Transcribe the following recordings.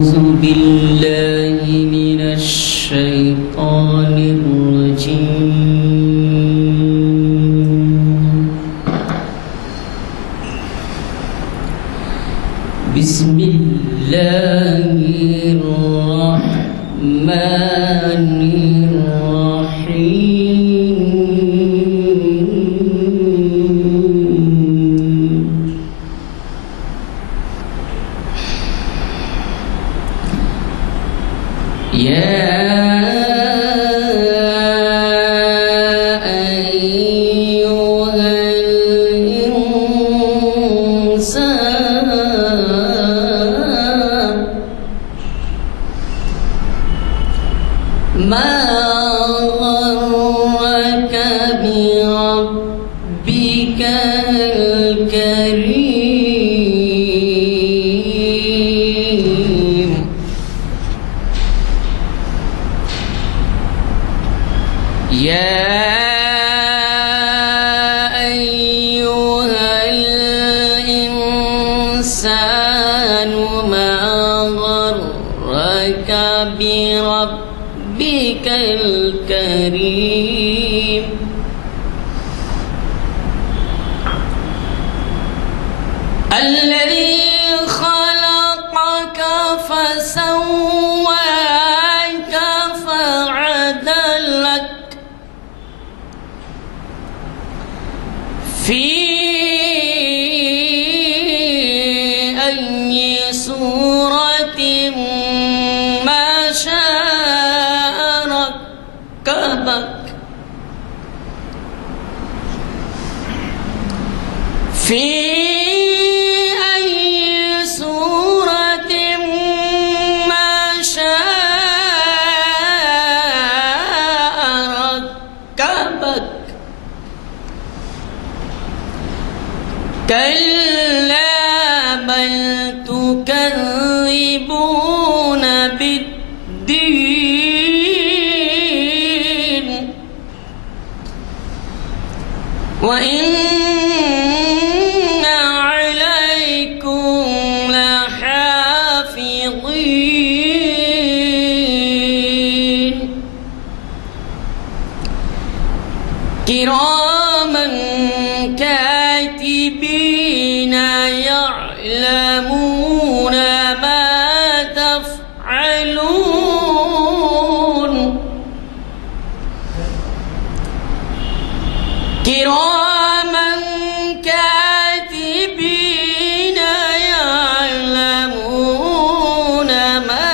أعوذ بالله من الشيطان الرجيم. بسم الله الرحمن الرحيم. يا أيها الإنسان ما غرك بربك الكريم. يا أيها الإنسان ما غرك بربك الكريم. الذي خلقك فسواك فعدلك في أي صورة ما شاء ركبك. في أي صورة ما شاء ركبك. كلا بل تكذبون بالدين وإن عليكم لحافظين كراما كاتبين يعلمون ما تفعلون. كراما كاتبين يعلمون ما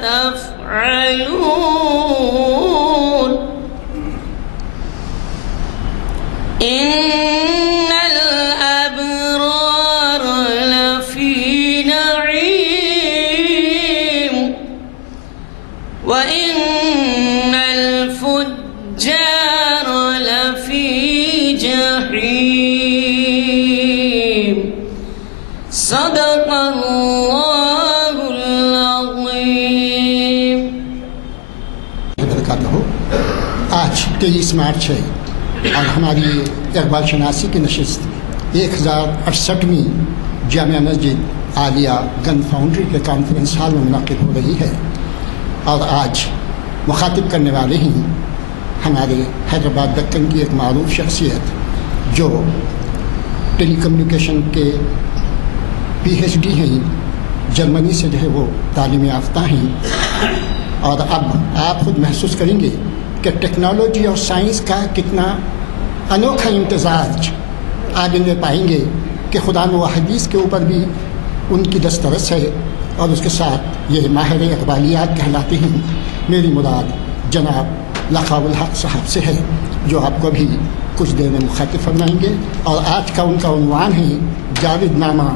تفعلون. إن الأبرار لفي نعيم وإن الفجار لفي جحيم. صدق الله العظيم. آج 23 مارچ ہے اور ہماری اقبال شناسی کی نشست 1068ویں جامعہ مسجد عالیہ گن فاؤنڈری کے کانفرنس ہال میں منعقد ہو رہی ہے، اور آج مخاطب کرنے والے ہیں ہمارے حیدرآباد دکن کی ایک معروف شخصیت جو ٹیلی کمیونیکیشن کے PhD ہیں، جرمنی سے جو ہے وہ تعلیم یافتہ ہیں، اور اب آپ خود محسوس کریں گے کہ ٹیکنالوجی اور سائنس کا کتنا انوکھا امتزاج آگے لے پائیں گے کہ خدا و حدیث کے اوپر بھی ان کی دسترس ہے، اور اس کے ساتھ یہ ماہر اقبالیات کہلاتے ہیں۔ میری مراد جناب لقاء الحق صاحب سے ہے، جو آپ کو بھی کچھ دیر میں مخاطب فرمائیں گے، اور آج کا ان کا عنوان ہے جاوید نامہ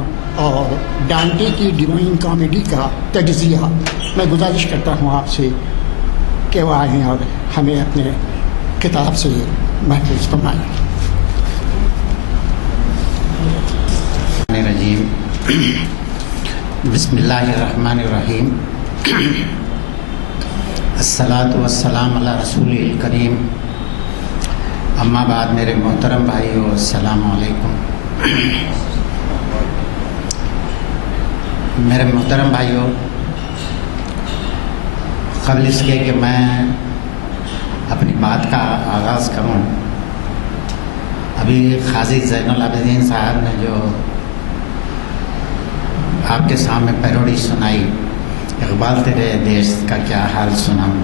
اور ڈانٹے کی ڈیوائن کامیڈی کا تجزیہ۔ میں گزارش کرتا ہوں آپ سے کہ وہ آئیں اور ہمیں اپنے کتاب سے محفوظ فرمائیں۔ بسم اللہ الرحمن الرحیم۔ الصلاۃ والسلام علی رسول الکریم، اما بعد میرے محترم بھائیو، السلام علیکم۔ میرے محترم بھائیو، قبل اس کے کہ میں اپنی بات کا آغاز کروں، ابھی قاضی زین العابدین صاحب نے جو آپ کے سامنے پیروڈی سنائی، اقبال تیرے دیش کا کیا حال سناؤں،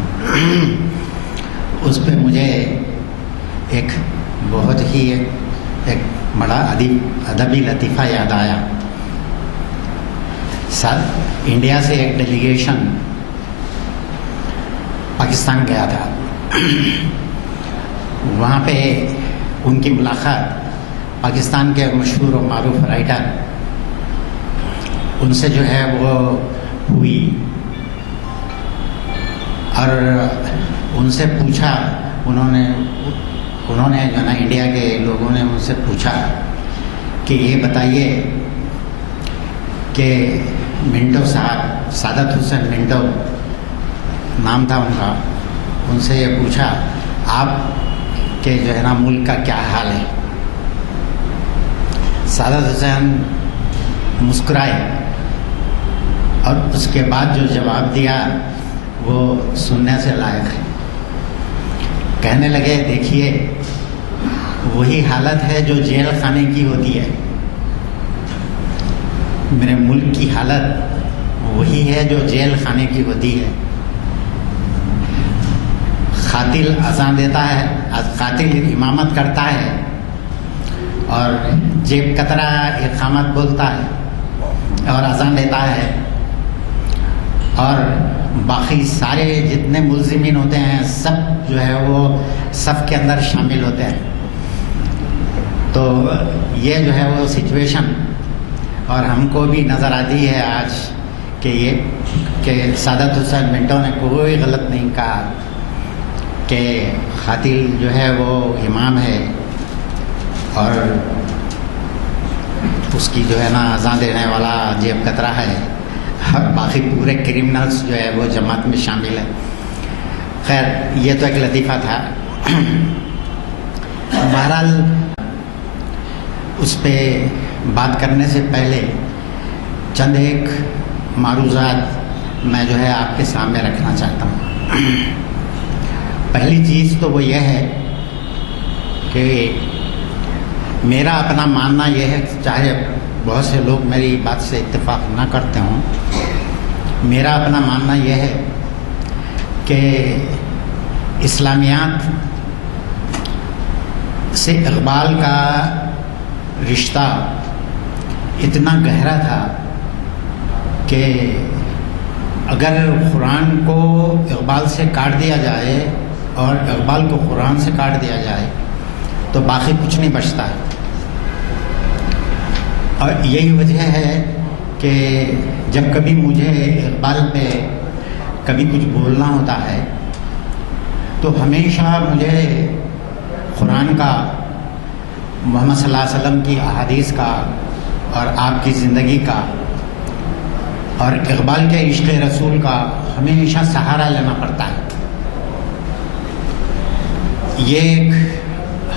اس پہ مجھے ایک بہت ہی ایک بڑا ادبی لطیفہ یاد آیا۔ انڈیا سے ایک ڈیلیگیشن پاکستان گیا تھا، وہاں پہ ان کی ملاقات پاکستان کے مشہور و معروف رائٹر ان سے جو ہے وہ ہوئی، اور ان سے پوچھا، انہوں نے جو نا انڈیا کے لوگوں نے ان سے پوچھا کہ یہ بتائیے کہ منٹو صاحب، سعادت حسین منٹو نام تھا ان کا، ان سے یہ پوچھا آپ کے جو ہے نا ملک کا کیا حال ہے؟ سعادت حسین مسکرائے اور اس کے بعد جو جواب دیا وہ سننے سے لائق ہے۔ کہنے لگے دیکھیے وہی حالت ہے جو جیل خانے کی ہوتی ہے، میرے ملک کی حالت وہی ہے جو جیل خانے کی ہوتی ہے۔ قاتل اذان دیتا ہے، قاتل امامت کرتا ہے، اور جیب کترا اقامت بولتا ہے اور اذان دیتا ہے، اور باقی سارے جتنے ملزمین ہوتے ہیں سب جو ہے وہ صف کے اندر شامل ہوتے ہیں۔ تو یہ جو ہے وہ سچویشن اور ہم کو بھی نظر آتی ہے آج کہ سعادت حسین منٹو نے کوئی غلط نہیں کہا کہ قاتل جو ہے وہ امام ہے اور اس کی جو ہے نا اذان دینے والا جیب کترا ہے، اور باقی پورے کرمنلز جو ہے وہ جماعت میں شامل ہے۔ خیر یہ تو ایک لطیفہ تھا۔ بہرحال اس پہ بات کرنے سے پہلے چند ایک معروضات میں جو ہے آپ کے سامنے رکھنا چاہتا ہوں۔ پہلی چیز تو وہ یہ ہے کہ میرا اپنا ماننا یہ ہے، چاہے بہت سے لوگ میری بات سے اتفاق نہ کرتے ہوں، میرا اپنا ماننا یہ ہے کہ اسلامیات سے اقبال کا رشتہ اتنا گہرا تھا کہ اگر قرآن کو اقبال سے کاٹ دیا جائے اور اقبال کو قرآن سے کاٹ دیا جائے تو باقی کچھ نہیں بچتا ہے۔ اور یہی وجہ ہے کہ جب کبھی مجھے اقبال پہ کبھی کچھ بولنا ہوتا ہے تو ہمیشہ مجھے قرآن کا، محمد صلی اللہ علیہ وسلم کی احادیث کا اور آپ کی زندگی کا اور اقبال کے عشق رسول کا ہمیشہ سہارا لینا پڑتا ہے۔ یہ ایک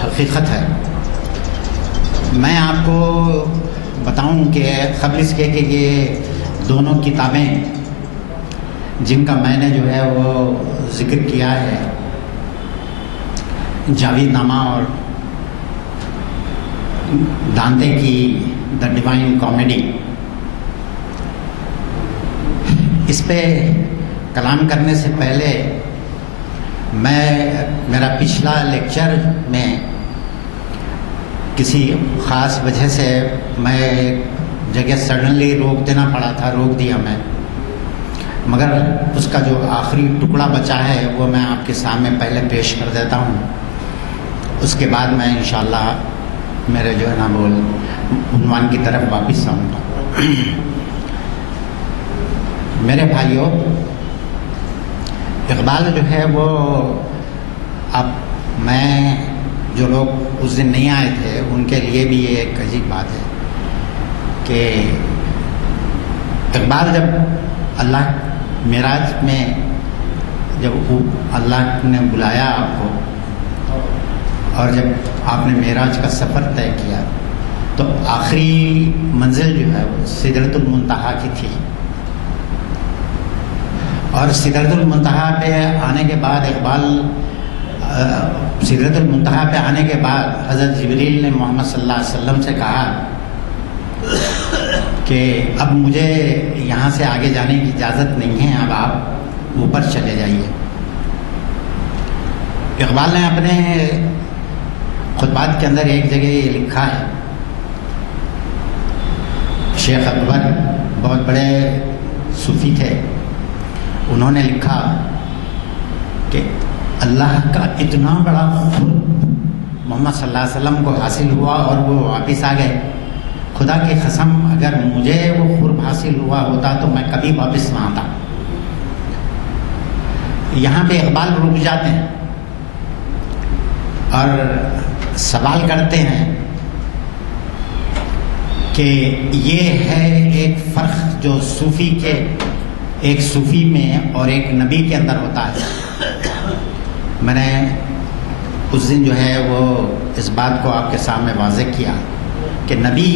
حقیقت ہے۔ میں آپ کو بتاؤں کہ قبل اس کے کہ یہ دونوں کتابیں جن کا میں نے جو ہے وہ ذکر کیا ہے، جاوید نامہ اور دانتے کی دا ڈیوائن کامیڈی، اس پہ کلام کرنے سے پہلے میرا پچھلا لیکچر میں کسی خاص وجہ سے میں ایک جگہ سڈنلی روک دینا پڑا تھا، روک دیا میں، مگر اس کا جو آخری ٹکڑا بچا ہے وہ میں آپ کے سامنے پہلے پیش کر دیتا ہوں، اس کے بعد میں انشاءاللہ میرے جو ہے نا وہ عنوان کی طرف واپس آؤں گا۔ میرے بھائیوں، اقبال جو ہے وہ، اب میں جو لوگ اس دن نہیں آئے تھے ان کے لیے بھی یہ ایک عجیب بات ہے کہ اقبال جب اللہ معراج میں جب اللہ نے بلایا آپ کو اور جب آپ نے معراج کا سفر طے کیا تو آخری منزل جو ہے وہ سدرۃ المنتہا کی تھی، اور سدرۃ المنتہا پہ آنے کے بعد سدرۃ المنتہا پہ آنے کے بعد حضرت جبریل نے محمد صلی اللہ علیہ وسلم سے کہا کہ اب مجھے یہاں سے آگے جانے کی اجازت نہیں ہے، اب آپ اوپر چلے جائیے۔ اقبال نے اپنے خطبات کے اندر ایک جگہ یہ لکھا ہے، شیخ اکبر بہت بڑے صوفی تھے، انہوں نے لکھا کہ اللہ کا اتنا بڑا قرب محمد صلی اللہ علیہ وسلم کو حاصل ہوا اور وہ واپس آ گئے، خدا کی قسم اگر مجھے وہ قرب حاصل ہوا ہوتا تو میں کبھی واپس نہ آتا۔ یہاں پہ اقبال رک جاتے ہیں اور سوال کرتے ہیں کہ یہ ہے ایک فرق جو صوفی کے ایک صوفی میں اور ایک نبی کے اندر ہوتا ہے۔ میں نے اس دن جو ہے وہ اس بات کو آپ کے سامنے واضح کیا کہ نبی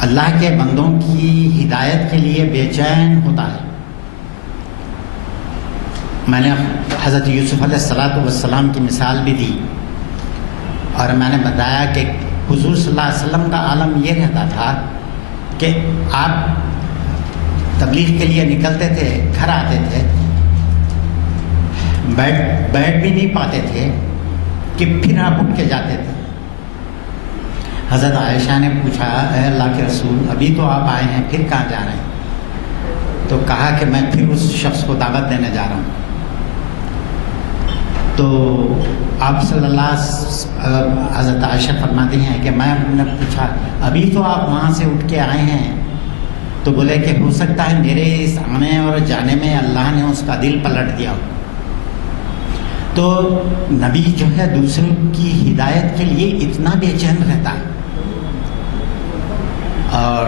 اللہ کے بندوں کی ہدایت کے لیے بے چین ہوتا ہے۔ میں نے حضرت یوسف علیہ السلام کی مثال بھی دی اور میں نے بتایا کہ حضور صلی اللہ علیہ وسلم کا عالم یہ رہتا تھا کہ آپ تبلیغ کے لیے نکلتے تھے، گھر آتے تھے، بیٹھ بھی نہیں پاتے تھے کہ پھر آپ اٹھ کے جاتے تھے۔ حضرت عائشہ نے پوچھا، اے اللہ کے رسول ابھی تو آپ آئے ہیں، پھر کہاں جا رہے ہیں؟ تو کہا کہ میں پھر اس شخص کو دعوت دینے جا رہا ہوں۔ تو آپ صلی اللہ حضرت عائشہ فرماتی ہیں کہ میں نے پوچھا ابھی تو آپ وہاں سے اٹھ کے آئے ہیں، تو بولے کہ ہو سکتا ہے میرے اس آنے اور جانے میں اللہ نے اس کا دل پلٹ دیا۔ تو نبی جو ہے دوسروں کی ہدایت کے لیے اتنا بے چین رہتا ہے، اور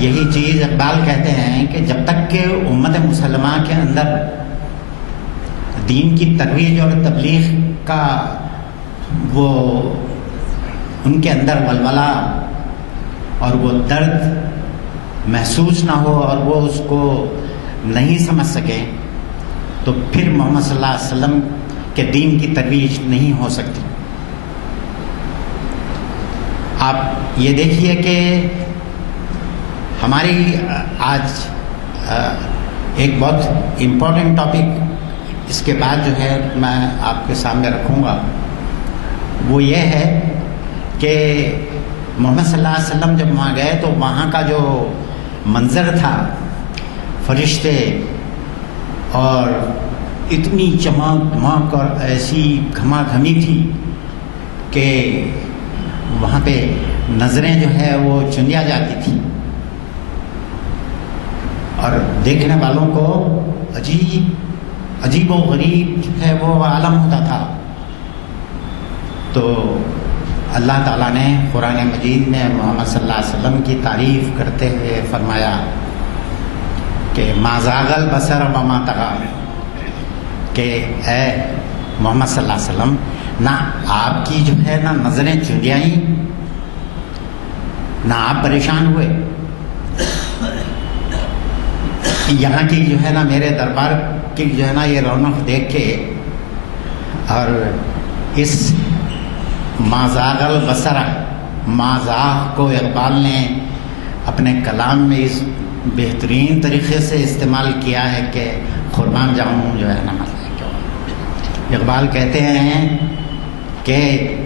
یہی چیز اقبال کہتے ہیں کہ جب تک کہ امت مسلمہ کے اندر دین کی ترویج اور تبلیغ کا وہ ان کے اندر ولولہ اور وہ درد محسوس نہ ہو اور وہ اس کو نہیں سمجھ سکیں، تو پھر محمد صلی اللہ علیہ وسلم کے دین کی ترویج نہیں ہو سکتی۔ آپ یہ دیکھیے کہ ہماری آج ایک بہت امپورٹنٹ ٹاپک اس کے بعد جو ہے میں آپ کے سامنے رکھوں گا، وہ یہ ہے کہ محمد صلی اللہ علیہ وسلم جب وہاں گئے تو وہاں کا جو منظر تھا، فرشتے اور اتنی چمک دمک اور ایسی گھما گھمی تھی کہ وہاں پہ نظریں جو ہے وہ چندیا جاتی تھی اور دیکھنے والوں کو عجیب و غریب جو ہے وہ عالم ہوتا تھا۔ تو اللہ تعالیٰ نے قرآن مجید میں محمد صلی اللہ علیہ وسلم کی تعریف کرتے ہوئے فرمایا کہ ما زاغ البصر وما طغى، کہ اے محمد صلی اللہ علیہ وسلم نہ آپ کی جو ہے نہ نظریں چندیائیں، نہ آپ پریشان ہوئے، یہاں کی جو ہے نا میرے دربار کی جو ہے نا یہ رونق دیکھ کے، اور اس ما زاغ البصر ما زاغ کو اقبال نے اپنے کلام میں اس بہترین طریقے سے استعمال کیا ہے کہ قربان جاؤں جو ہے نا اقبال کہتے ہیں کہ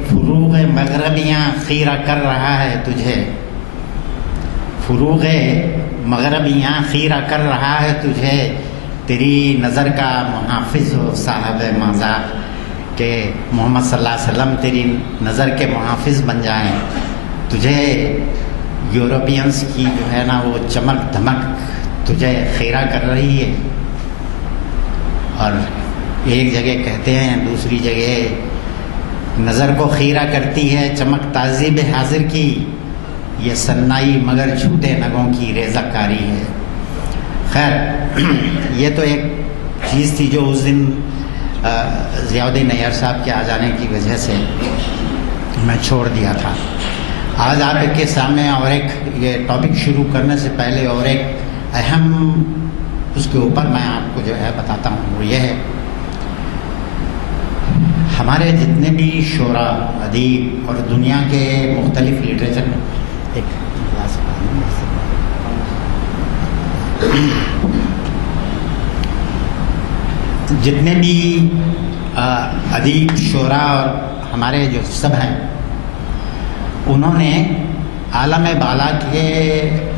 فروغ مغربیاں خیرہ کر رہا ہے تجھے، فروغ مغربیاں خیرہ کر رہا ہے تجھے، تیری نظر کا محافظ ہو صاحب مازاق، کہ محمد صلی اللہ علیہ وسلم تیری نظر کے محافظ بن جائیں، تجھے یورپینس کی جو ہے نا وہ چمک دھمک تجھے خیرہ کر رہی ہے۔ اور ایک جگہ کہتے ہیں، دوسری جگہ نظر کو خیرہ کرتی ہے چمک تعذیب حاضر کی، یہ سنائی مگر جھوٹے نگوں کی ریزہ کاری ہے۔ خیر یہ تو ایک چیز تھی جو اس دن ضیاء الدین نیار صاحب کے آ جانے کی وجہ سے میں چھوڑ دیا تھا۔ آج آپ کے سامنے اور ایک یہ ٹاپک شروع کرنے سے پہلے اور ایک اہم اس کے اوپر میں آپ کو جو ہے بتاتا ہوں وہ یہ ہے، ہمارے جتنے بھی شعراء، ادیب اور دنیا کے مختلف لٹریچر میں ایک گلاس پانی جتنے بھی ادیب، شعراء اور ہمارے جو سب ہیں، انہوں نے عالم بالا کے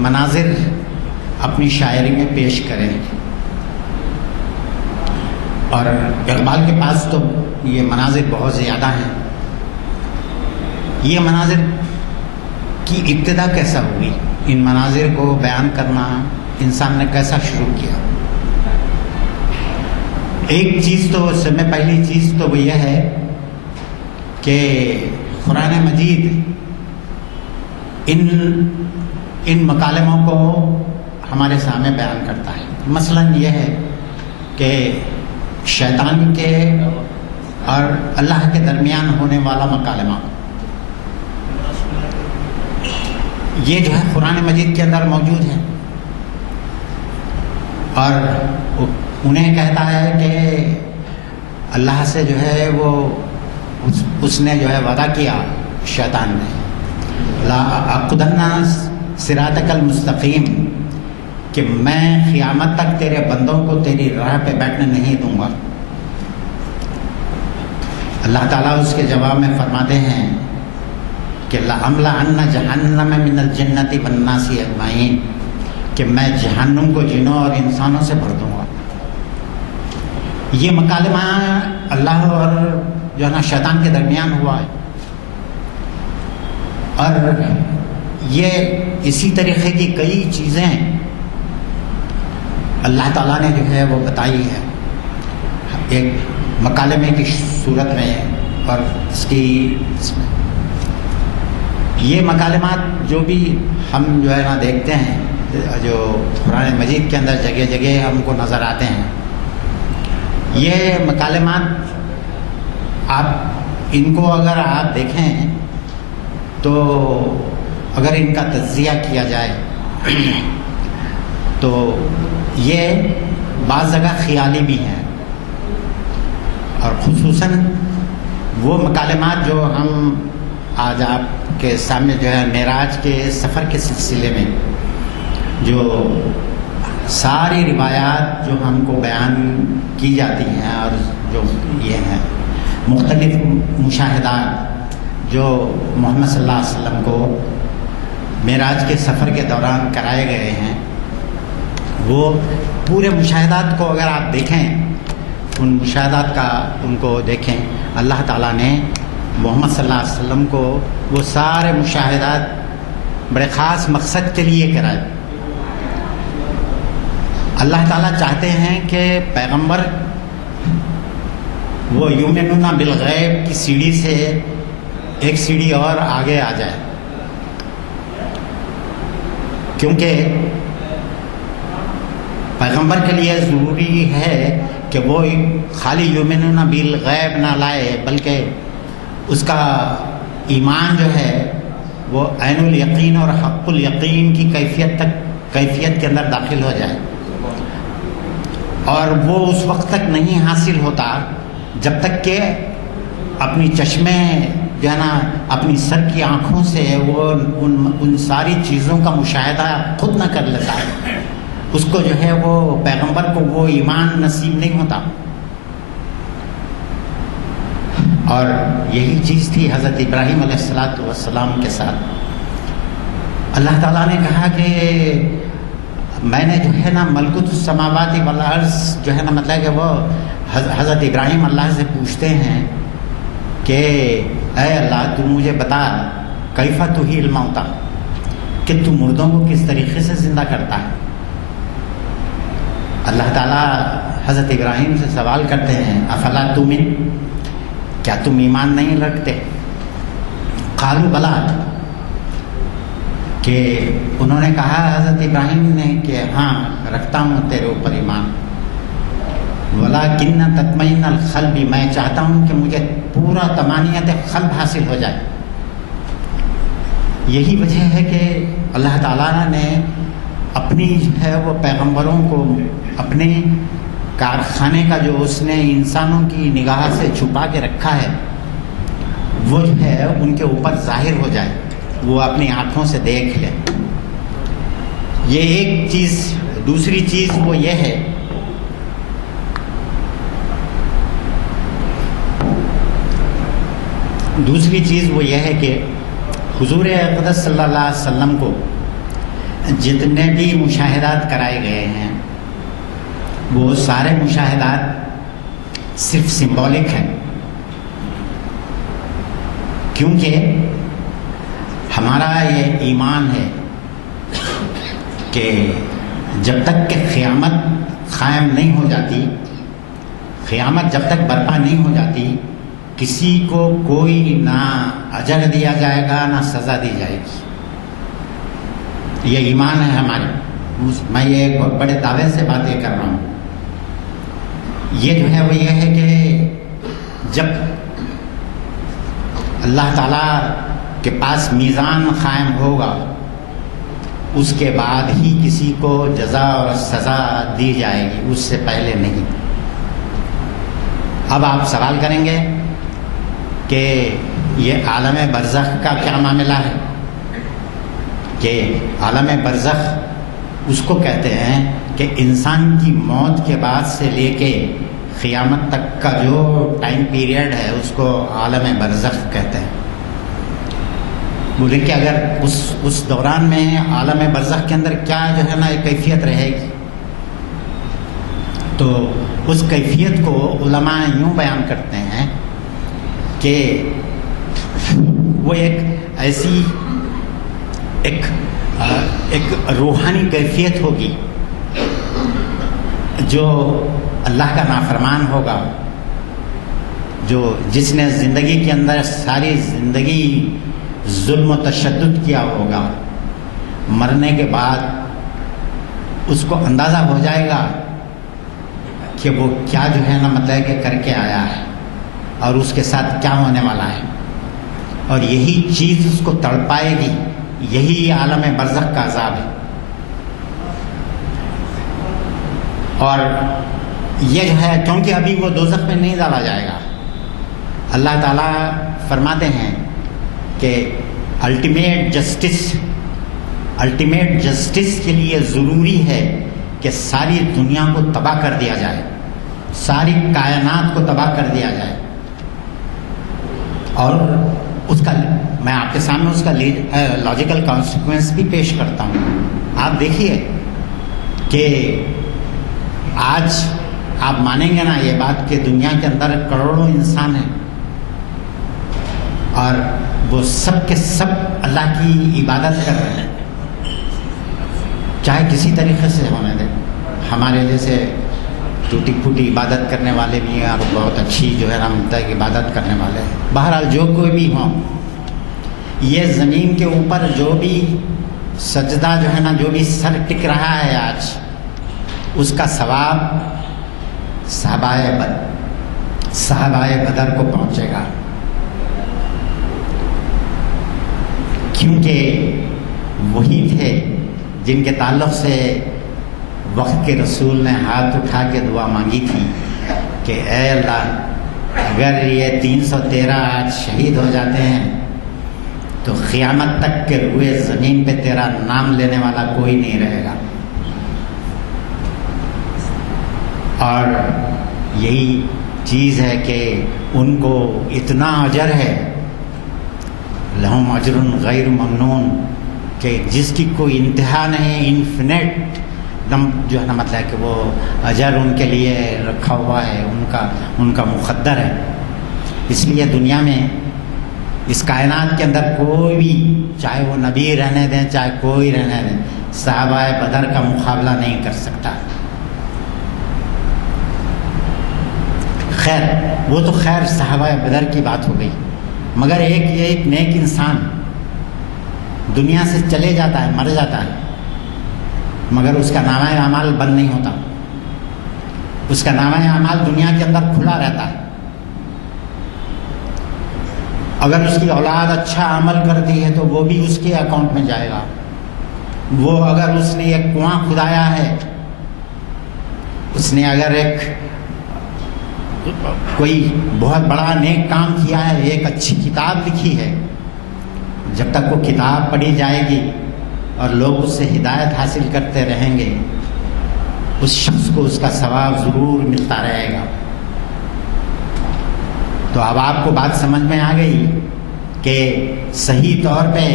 مناظر اپنی شاعری میں پیش کرے، اور اقبال کے پاس تو یہ مناظر بہت زیادہ ہیں۔ یہ مناظر کی ابتدا کیسا ہوئی، ان مناظر کو بیان کرنا انسان نے کیسا شروع کیا؟ ایک چیز تو اس میں پہلی چیز تو وہ یہ ہے کہ قرآن مجید ان مکالموں کو ہمارے سامنے بیان کرتا ہے۔ مثلاً یہ ہے کہ شیطان کے اور اللہ کے درمیان ہونے والا مکالمہ، یہ جو ہے قرآن مجید کے اندر موجود ہے، اور انہیں کہتا ہے کہ اللہ سے جو ہے وہ اس نے جو ہے وعدہ کیا، شیطان نے، لا اقعدن صراطک المستقیم، کہ میں قیامت تک تیرے بندوں کو تیری راہ پہ بیٹھنے نہیں دوں گا۔ اللہ تعالیٰ اس کے جواب میں فرماتے ہیں کہ لَأَمْلَأَنَّ جَهَنَّمَ مِنَ الْجِنَّةِ وَالنَّاسِ أَجْمَعِينَ، کہ میں جہنم کو جنوں اور انسانوں سے بھر دوں گا۔ یہ مکالمہ اللہ اور جو ہے نا شیطان کے درمیان ہوا ہے، اور یہ اسی طریقے کی کئی چیزیں اللہ تعالیٰ نے جو ہے وہ بتائی ہے، ایک مکالمے کی صورت میں، اور اس میں یہ مکالمات جو بھی ہم جو ہے نا دیکھتے ہیں، جو قرآن مجید کے اندر جگہ جگہ ہم کو نظر آتے ہیں، یہ مکالمات آپ ان کو اگر آپ دیکھیں تو اگر ان کا تجزیہ کیا جائے تو یہ بعض جگہ خیالی بھی ہیں، اور خصوصاً وہ مکالمات جو ہم آج آپ کے سامنے جو ہے معراج کے سفر کے سلسلے میں جو ساری روایات جو ہم کو بیان کی جاتی ہیں، اور جو یہ ہیں مختلف مشاہدات جو محمد صلی اللہ علیہ وسلم کو معراج کے سفر کے دوران کرائے گئے ہیں، وہ پورے مشاہدات کو اگر آپ دیکھیں، ان مشاہدات کا ان کو دیکھیں، اللہ تعالیٰ نے محمد صلی اللہ علیہ وسلم کو وہ سارے مشاہدات بڑے خاص مقصد کے لیے کرائے۔ اللہ تعالیٰ چاہتے ہیں کہ پیغمبر وہ یؤمنون بالغیب کی سیڑھی سے ایک سیڑھی اور آگے آ جائے، کیونکہ پیغمبر کے لیے ضروری ہے کہ وہ خالی یؤمنون بالغیب نہ لائے، بلکہ اس کا ایمان جو ہے وہ عین الیقین اور حق الیقین کی کیفیت کے اندر داخل ہو جائے، اور وہ اس وقت تک نہیں حاصل ہوتا جب تک کہ اپنی چشمے جو ہے نا اپنی سر کی آنکھوں سے وہ ان ساری چیزوں کا مشاہدہ خود نہ کر لیتا ہے، اس کو جو ہے وہ پیغمبر کو وہ ایمان نصیب نہیں ہوتا۔ اور یہی چیز تھی حضرت ابراہیم علیہ السلام کے ساتھ۔ اللہ تعالیٰ نے کہا کہ میں نے جو ہے نا ملکوت السماوات والارض جو ہے نا مطلب کہ وہ حضرت ابراہیم اللہ سے پوچھتے ہیں کہ اے اللہ تو مجھے بتا کیف تحیی الموتیٰ، کہ تو مردوں کو کس طریقے سے زندہ کرتا ہے۔ اللہ تعالیٰ حضرت ابراہیم سے سوال کرتے ہیں افلا تؤمن، کیا تم ایمان نہیں رکھتے؟ قالوا بلا، کہ انہوں نے کہا حضرت ابراہیم نے کہ ہاں رکھتا ہوں تیرے اوپر ایمان، ولیکن تطمئن القلب، میں چاہتا ہوں کہ مجھے پورا طمانینت قلب حاصل ہو جائے۔ یہی وجہ ہے کہ اللہ تعالیٰ نے اپنی جو ہے وہ پیغمبروں کو اپنے کارخانے کا جو اس نے انسانوں کی نگاہ سے چھپا کے رکھا ہے وہ جو ہے ان کے اوپر ظاہر ہو جائے، وہ اپنی آنکھوں سے دیکھ لیں. یہ ایک چیز. دوسری چیز وہ یہ ہے کہ حضور اقدس صلی اللہ علیہ وسلم کو جتنے بھی مشاہدات کرائے گئے ہیں وہ سارے مشاہدات صرف سمبولک ہیں، کیونکہ ہمارا یہ ایمان ہے کہ جب تک کہ قیامت قائم نہیں ہو جاتی، قیامت جب تک برپا نہیں ہو جاتی، کسی کو کوئی نہ اجر دیا جائے گا نہ سزا دی جائے گی. یہ ایمان ہے ہمارے. میں یہ بہت بڑے دعوے سے باتیں کر رہا ہوں. یہ جو ہے وہ یہ ہے کہ جب اللہ تعالیٰ کے پاس میزان قائم ہوگا اس کے بعد ہی کسی کو جزا اور سزا دی جائے گی، اس سے پہلے نہیں. اب آپ سوال کریں گے کہ یہ عالم برزخ کا کیا معاملہ ہے؟ کہ عالم برزخ اس کو کہتے ہیں کہ انسان کی موت کے بعد سے لے کے قیامت تک کا جو ٹائم پیریڈ ہے اس کو عالم برزخ کہتے ہیں. بولے کہ اگر اس دوران میں عالم برزخ کے اندر کیا جو ہے نا ایک کیفیت رہے گی، تو اس کیفیت کو علماء یوں بیان کرتے ہیں کہ وہ ایک ایسی ایک روحانی کیفیت ہوگی جو اللہ کا نافرمان ہوگا، جس نے زندگی کے اندر ساری زندگی ظلم و تشدد کیا ہوگا، مرنے کے بعد اس کو اندازہ ہو جائے گا کہ وہ کیا جو ہے نا مطلب کہ کر کے آیا ہے اور اس کے ساتھ کیا ہونے والا ہے، اور یہی چیز اس کو تڑپائے گی. یہی عالم برزخ کا عذاب ہے. اور یہ جو ہے کیونکہ ابھی وہ دوزخ میں نہیں ڈالا جائے گا. اللہ تعالیٰ فرماتے ہیں کہ الٹیمیٹ جسٹس کے لیے ضروری ہے کہ ساری دنیا کو تباہ کر دیا جائے، ساری کائنات کو تباہ کر دیا جائے. اور اس کا میں آپ کے سامنے اس کا لاجیکل کانسیکوینس بھی پیش کرتا ہوں. آپ دیکھیے کہ آج آپ مانیں گے نا یہ بات کہ دنیا کے اندر کروڑوں انسان ہیں اور وہ سب کے سب اللہ کی عبادت کر رہے ہیں، چاہے کسی طریقے سے ہونے دیں. ہمارے جیسے ٹوٹی پھوٹی عبادت کرنے والے بھی ہیں اور بہت اچھی جو ہے نا عبادت کرنے والے ہیں. بہرحال جو کوئی بھی ہوں، یہ زمین کے اوپر جو بھی سجدہ جو ہے نا جو بھی سر ٹک رہا ہے آج، اس کا ثواب صحابہ بدر کو پہنچے گا، کیونکہ وہی تھے جن کے تعلق سے وقت کے رسول نے ہاتھ اٹھا کے دعا مانگی تھی کہ اے اللہ اگر یہ 313 آج شہید ہو جاتے ہیں تو قیامت تک کے روئے زمین پہ تیرا نام لینے والا کوئی نہیں رہے گا. اور یہی چیز ہے کہ ان کو اتنا اجر ہے، لہم اجر غیر ممنون، کہ جس کی کوئی انتہا نہیں، انفینٹ جو ہے نا مطلب ہے کہ وہ اجر ان کے لیے رکھا ہوا ہے، ان کا مقدر ہے. اس لیے دنیا میں اس کائنات کے اندر کوئی بھی، چاہے وہ نبی رہنے دیں چاہے کوئی رہنے دیں، صحابہ بدر کا مقابلہ نہیں کر سکتا. خیر وہ تو خیر صحابہ بدر کی بات ہو گئی، مگر ایک نیک انسان دنیا سے چلے جاتا ہے، مر جاتا ہے، مگر اس کا نامہ اعمال بند نہیں ہوتا. اس کا نامہ اعمال دنیا کے اندر کھلا رہتا ہے. اگر اس کی اولاد اچھا عمل کرتی ہے تو وہ بھی اس کے اکاؤنٹ میں جائے گا، وہ اگر اس نے ایک کنواں کھدایا ہے، اس نے اگر ایک کوئی بہت بڑا نیک کام کیا ہے، ایک اچھی کتاب لکھی ہے، جب تک وہ کتاب پڑھی جائے گی اور لوگ اس سے ہدایت حاصل کرتے رہیں گے، اس شخص کو اس کا ثواب ضرور ملتا رہے گا۔ تو اب آپ کو بات سمجھ میں آ گئی کہ صحیح طور پہ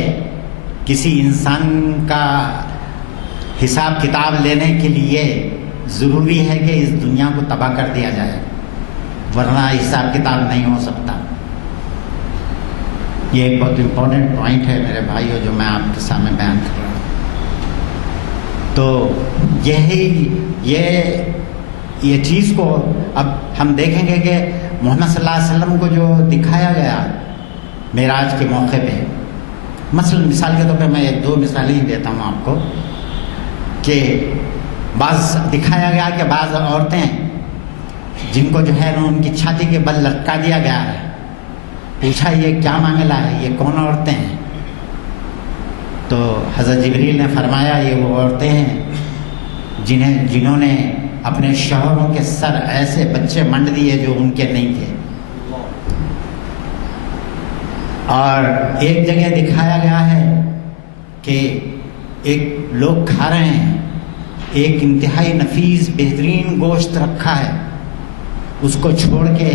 کسی انسان کا حساب کتاب لینے کے لیے ضروری ہے کہ اس دنیا کو تباہ کر دیا جائے، ورنہ حساب کتاب نہیں ہو سکتا۔ یہ ایک بہت امپورٹنٹ پوائنٹ ہے میرے بھائیوں، جو میں آپ کے سامنے بیان کر رہا ہوں۔ تو یہ چیز کو اب ہم دیکھیں گے کہ محمد صلی اللہ علیہ وسلم کو جو دکھایا گیا معراج کے موقع پہ، مثال کے طور پہ میں ایک دو مثالیں ہی دیتا ہوں آپ کو، کہ بعض دکھایا گیا کہ بعض عورتیں جن کو جو ہے نا ان کی چھاتی کے بل لٹکا دیا گیا ہے، پوچھا یہ کیا معاملہ ہے، یہ کون عورتیں ہیں؟ تو حضرت جبریل نے فرمایا یہ وہ عورتیں ہیں جنہوں نے اپنے شوہروں کے سر ایسے بچے منڈ دیے جو ان کے نہیں تھے۔ اور ایک جگہ دکھایا گیا ہے کہ ایک لوگ کھا رہے ہیں، ایک انتہائی نفیس بہترین گوشت رکھا ہے، اس کو چھوڑ کے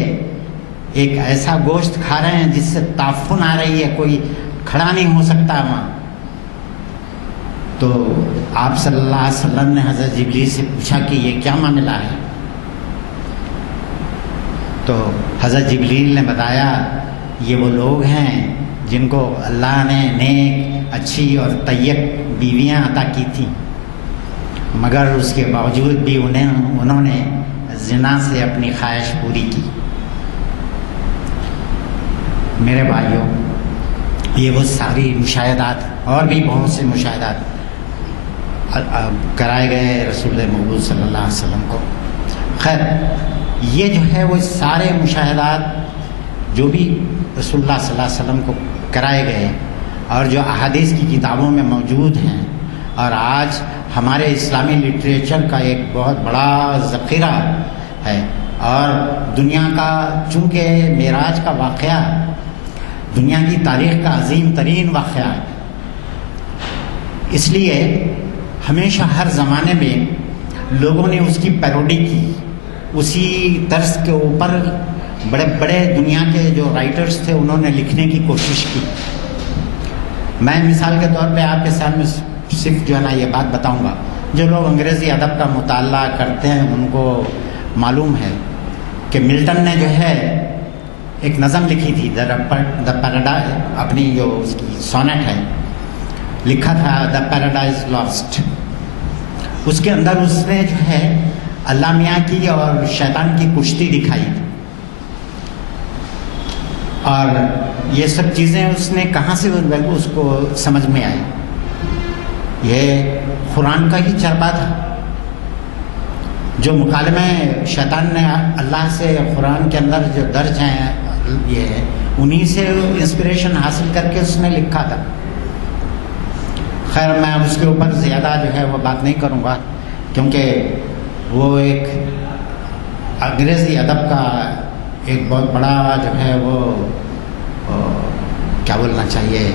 ایک ایسا گوشت کھا رہے ہیں جس سے تعفن آ رہی ہے، کوئی کھڑا نہیں ہو سکتا وہاں۔ تو آپ صلی اللہ علیہ وسلم نے حضرت جبریل سے پوچھا کہ یہ کیا معاملہ ہے؟ تو حضرت جبریل نے بتایا یہ وہ لوگ ہیں جن کو اللہ نے نیک، اچھی اور طیب بیویاں عطا کی تھیں، مگر اس کے باوجود بھی انہوں نے زنا سے اپنی خواہش پوری کی۔ میرے بھائیوں، یہ وہ ساری مشاہدات اور بھی بہت سے مشاہدات کرائے گئے رسول محبوب صلی اللہ علیہ وسلم کو۔ خیر، یہ جو ہے وہ سارے مشاہدات جو بھی رسول اللہ صلی اللہ علیہ وسلم کو کرائے گئے اور جو احادیث کی کتابوں میں موجود ہیں، اور آج ہمارے اسلامی لٹریچر کا ایک بہت بڑا ذخیرہ ہے، اور دنیا کا، چونکہ معراج کا واقعہ دنیا کی تاریخ کا عظیم ترین واقعہ ہے، اس لیے ہمیشہ ہر زمانے میں لوگوں نے اس کی پیروڈی کی، اسی طرز کے اوپر بڑے بڑے دنیا کے جو رائٹرز تھے انہوں نے لکھنے کی کوشش کی۔ میں مثال کے طور پہ آپ کے سامنے صرف جو ہے نا یہ بات بتاؤں گا، جو لوگ انگریزی ادب کا مطالعہ کرتے ہیں ان کو معلوم ہے کہ ملٹن نے جو ہے ایک نظم لکھی تھی، دا پیراڈائز، اپنی جو اس کی سونیٹ ہے، لکھا تھا دا پیراڈائز لاسٹ۔ اس کے اندر اس نے جو ہے اللہ میاں کی اور شیطان کی کشتی دکھائی، اور یہ سب چیزیں اس نے کہاں سے اس کو سمجھ میں آئی؟ یہ قرآن کا ہی چربا تھا، جو مکالمے شیطان نے اللہ سے قرآن کے اندر جو درج ہیں، یہ ہے انہی سے انسپریشن حاصل کر کے اس نے لکھا تھا۔ خیر، میں اس کے اوپر زیادہ جو ہے وہ بات نہیں کروں گا، کیونکہ وہ ایک انگریزی ادب کا ایک بہت بڑا جو ہے وہ کیا بولنا چاہیے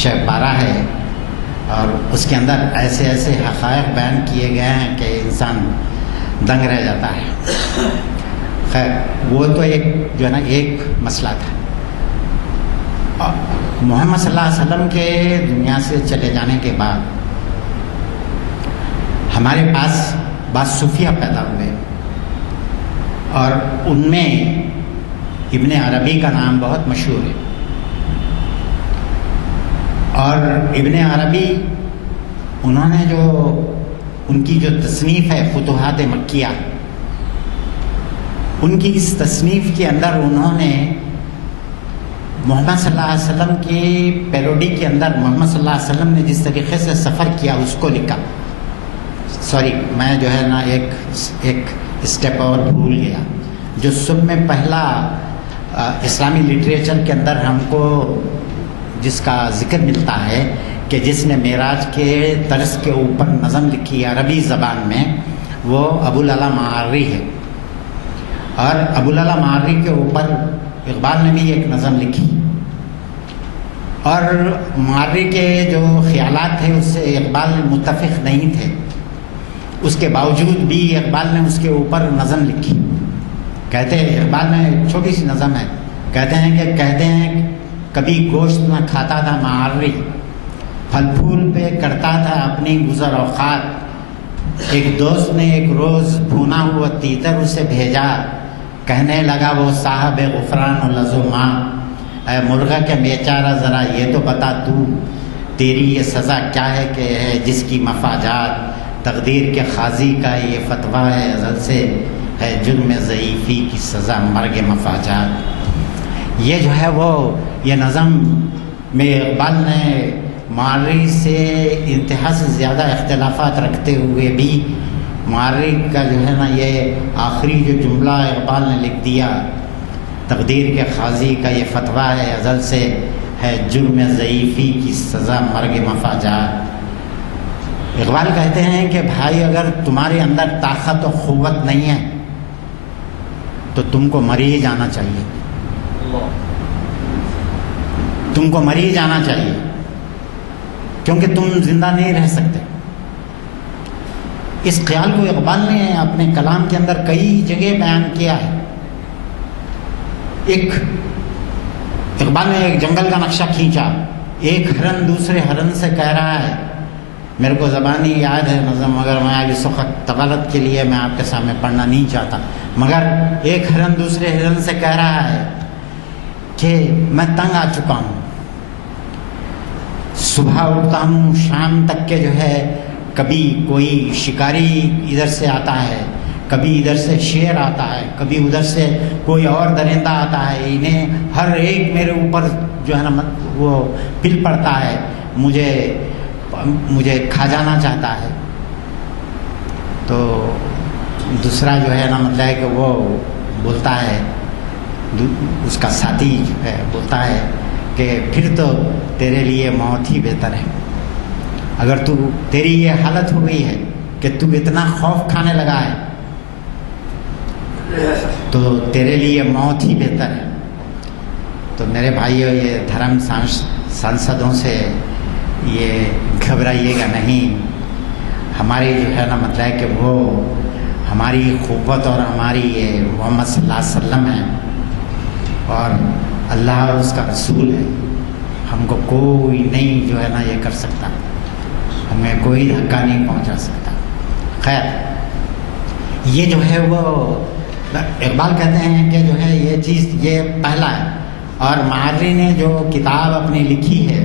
شہ پارہ ہے، اور اس کے اندر ایسے ایسے حقائق بیان کیے گئے ہیں کہ انسان دنگ رہ جاتا ہے۔ خیر، وہ تو ایک جو ہے نا ایک مسئلہ تھا۔ محمد صلی اللہ علیہ وسلم کے دنیا سے چلے جانے کے بعد ہمارے پاس بعض صوفیہ پیدا ہوئے، اور ان میں ابن عربی کا نام بہت مشہور ہے۔ اور ابن عربی انہوں نے جو ان کی جو تصنیف ہے فتوحات مکیہ، ان کی اس تصنیف کے اندر انہوں نے محمد صلی اللہ علیہ وسلم کی پیروڈی کے اندر محمد صلی اللہ علیہ وسلم نے جس طریقے سے سفر کیا اس کو لکھا۔ سوری، میں جو ہے نا ایک اسٹیپ اور بھول گیا۔ جو سب میں پہلا اسلامی لٹریچر کے اندر ہم کو جس کا ذکر ملتا ہے کہ جس نے معراج کے طرز کے اوپر نظم لکھی عربی زبان میں وہ ابوالعلا معرّی ہے، اور ابوالعلا معرّی کے اوپر اقبال نے بھی ایک نظم لکھی، اور معرّی کے جو خیالات تھے اس سے اقبال متفق نہیں تھے، اس کے باوجود بھی اقبال نے اس کے اوپر نظم لکھی۔ کہتے ہیں اقبال نے ایک چھوٹی سی نظم ہے، کہتے ہیں کبھی گوشت نہ کھاتا تھا معرّی، پھل پھول پہ کرتا تھا اپنی گزر اوقات، ایک دوست نے ایک روز بھونا ہوا تیتر اسے بھیجا، کہنے لگا وہ صاحب غفران و لزوما، اے مرغا کے بیچارہ ذرا یہ تو بتا تو، تیری یہ سزا کیا ہے کہ ہے جس کی مفاجات، تقدیر کے قاضی کا یہ فتویٰ ہے ازل سے، ہے جرم ضعیفی کی سزا مرگ مفاجات۔ یہ جو ہے وہ یہ نظم میں اقبال نے معرّی سے انتہا سے زیادہ اختلافات رکھتے ہوئے بھی معرّی کا جو ہے نا یہ آخری جو جملہ اقبال نے لکھ دیا، تقدیر کے قاضی کا یہ فتویٰ ہے ازل سے، ہے جرم ضعیفی کی سزا مرگ مفاجات۔ اقبال کہتے ہیں کہ بھائی اگر تمہارے اندر طاقت و قوت نہیں ہے تو تم کو مر ہی جانا چاہیے، تم کو مر ہی جانا چاہیے، کیونکہ تم زندہ نہیں رہ سکتے۔ اس خیال کو اقبال نے اپنے کلام کے اندر کئی جگہ بیان کیا ہے۔ اقبال نے ایک جنگل کا نقشہ کھینچا، ایک ہرن دوسرے ہرن سے کہہ رہا ہے، میرے کو زبانی یاد ہے نظم، مگر میں اب اس وقت طوالت کے لیے میں آپ کے سامنے پڑھنا نہیں چاہتا، مگر ایک ہرن دوسرے ہرن سے کہہ رہا ہے کہ میں تنگ آ چکا ہوں، صبح اٹھتا ہوں شام تک کے جو ہے کبھی کوئی شکاری ادھر سے آتا ہے، کبھی ادھر سے شیر آتا ہے، کبھی ادھر سے کوئی اور درندہ آتا ہے، انہیں ہر ایک میرے اوپر جو ہے نا وہ پل پڑتا ہے، مجھے کھا جانا چاہتا ہے۔ تو دوسرا جو ہے نا مطلب ہے کہ وہ بولتا ہے، اس کا ساتھی جو ہے بولتا ہے کہ پھر تو تیرے لیے موت ہی بہتر ہے، اگر تیری یہ حالت ہو گئی ہے کہ تو اتنا خوف کھانے لگا ہے تو تیرے لیے موت ہی بہتر ہے۔ تو میرے بھائیوں یہ دھرم سانسدوں سے یہ گھبرائیے گا نہیں، ہماری جو ہے نا مطلب ہے کہ وہ ہماری قوت اور ہماری یہ محمد صلی اللہ علیہ وسلم ہے اور اللہ اور اس کا رسول ہے، ہم کو کوئی نہیں جو ہے نا یہ کر سکتا، ہمیں کوئی دھکا نہیں پہنچا سکتا۔ خیر یہ جو ہے وہ اقبال کہتے ہیں کہ جو ہے یہ چیز یہ پہلا ہے، اور معرّی نے جو کتاب اپنی لکھی ہے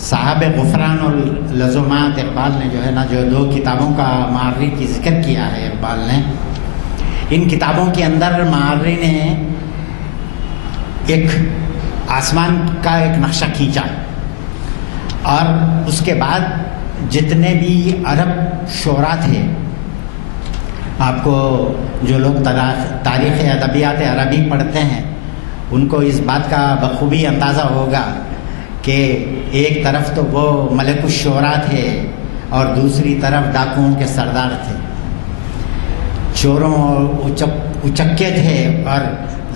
صاحب غفران اللزومات، اقبال نے جو ہے نا جو 2 کتابوں کا معرّی کی ذکر کیا ہے اقبال نے، ان کتابوں کے اندر معرّی نے ایک آسمان کا ایک نقشہ کھینچا، اور اس کے بعد جتنے بھی عرب شعراء تھے، آپ کو جو لوگ تاریخ ادبیات عربی پڑھتے ہیں ان کو اس بات کا بخوبی اندازہ ہوگا کہ ایک طرف تو وہ ملک الشعراء تھے اور دوسری طرف ڈاکوؤں کے سردار تھے، چوروں اور اچکے تھے، اور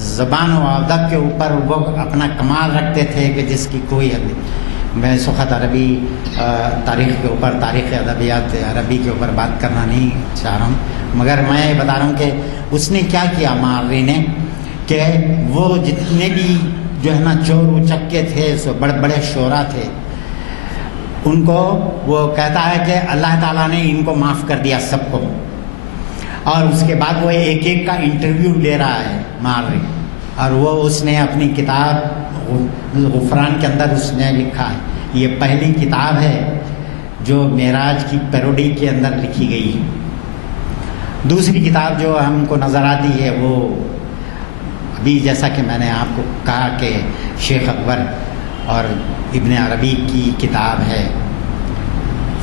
زبان و ادب کے اوپر وہ اپنا کمال رکھتے تھے کہ جس کی کوئی حد نہیں۔ میں اس وقت عربی تاریخ کے اوپر، تاریخ ادبیات عربی کے اوپر بات کرنا نہیں چاہ رہا ہوں، مگر میں بتا رہا ہوں کہ اس نے کیا کیا معرّی نے کہ وہ جتنے بھی جو ہے نا چور اچکے تھے، سو بڑے بڑے شعراء تھے، ان کو وہ کہتا ہے کہ اللہ تعالیٰ نے ان کو معاف کر دیا سب کو، اور اس کے بعد وہ ایک ایک کا انٹرویو لے رہا ہے معرّی، اور وہ اس نے اپنی کتاب غفران کے اندر اس نے لکھا ہے، یہ پہلی کتاب ہے جو معراج کی پیروڈی کے اندر لکھی گئی ہے۔ دوسری کتاب جو ہم کو نظر آتی ہے وہ ابھی جیسا کہ میں نے آپ کو کہا کہ شیخ اکبر اور ابن عربی کی کتاب ہے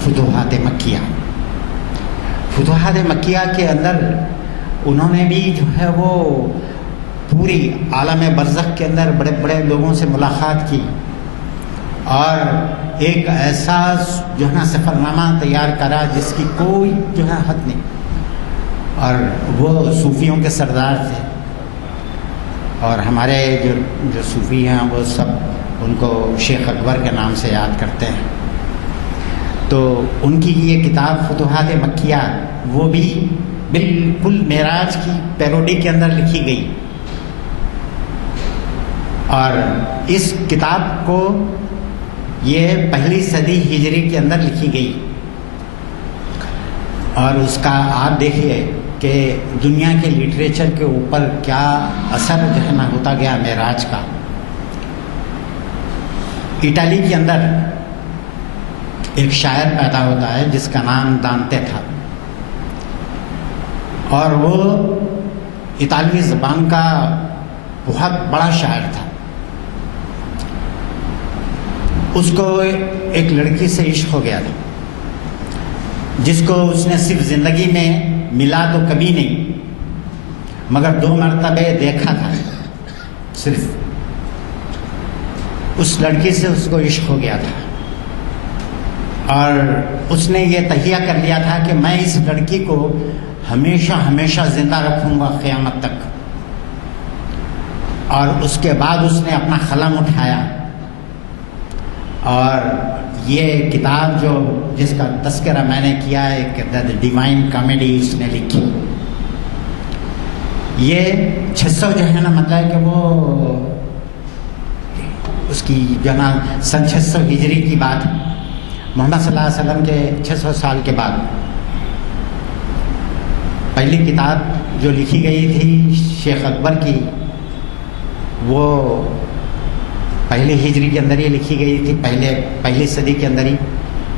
فتوحات مکیہ۔ فتوحات مکیہ کے اندر انہوں نے بھی جو ہے وہ پوری عالم برزخ کے اندر بڑے بڑے لوگوں سے ملاقات کی، اور ایک ایسا جو ہے نا سفر نامہ تیار کرا جس کی کوئی جو ہے حد نہیں، اور وہ صوفیوں کے سردار تھے، اور ہمارے جو صوفی ہیں وہ سب ان کو شیخ اکبر کے نام سے یاد کرتے ہیں۔ تو ان کی یہ کتاب فتوحات مکیہ وہ بھی بالکل معراج کی پیروڈی کے اندر لکھی گئی، اور اس کتاب کو یہ پہلی صدی ہجری کے اندر لکھی گئی، اور اس کا آپ دیکھیے کہ دنیا کے لٹریچر کے اوپر کیا اثر جو ہے نا ہوتا گیا معراج کا۔ اٹلی کے اندر ایک شاعر پیدا ہوتا ہے جس کا نام دانتے تھا، اور وہ اطالوی زبان کا بہت بڑا شاعر تھا۔ اس کو ایک لڑکی سے عشق ہو گیا تھا، جس کو اس نے صرف زندگی میں ملا تو کبھی نہیں، مگر 2 مرتبہ دیکھا تھا صرف۔ اس لڑکی سے اس کو عشق ہو گیا تھا، اور اس نے یہ تہیہ کر لیا تھا کہ میں اس لڑکی کو ہمیشہ ہمیشہ زندہ رکھوں گا قیامت تک۔ اور اس کے بعد اس نے اپنا قلم اٹھایا، اور یہ کتاب جو جس کا تذکرہ میں نے کیا ہے کہ دی ڈیوائن کامیڈی اس نے لکھی، یہ 600 جو ہے نا مطلب کہ وہ اس کی جو نا سن 600 ہجری کی بات ہے، محمد صلی اللہ علیہ وسلم کے 600 سال کے بعد پہلی کتاب جو لکھی گئی تھی شیخ اکبر کی، وہ پہلی ہجری کے اندر ہی لکھی گئی تھی، پہلی صدی کے اندر ہی۔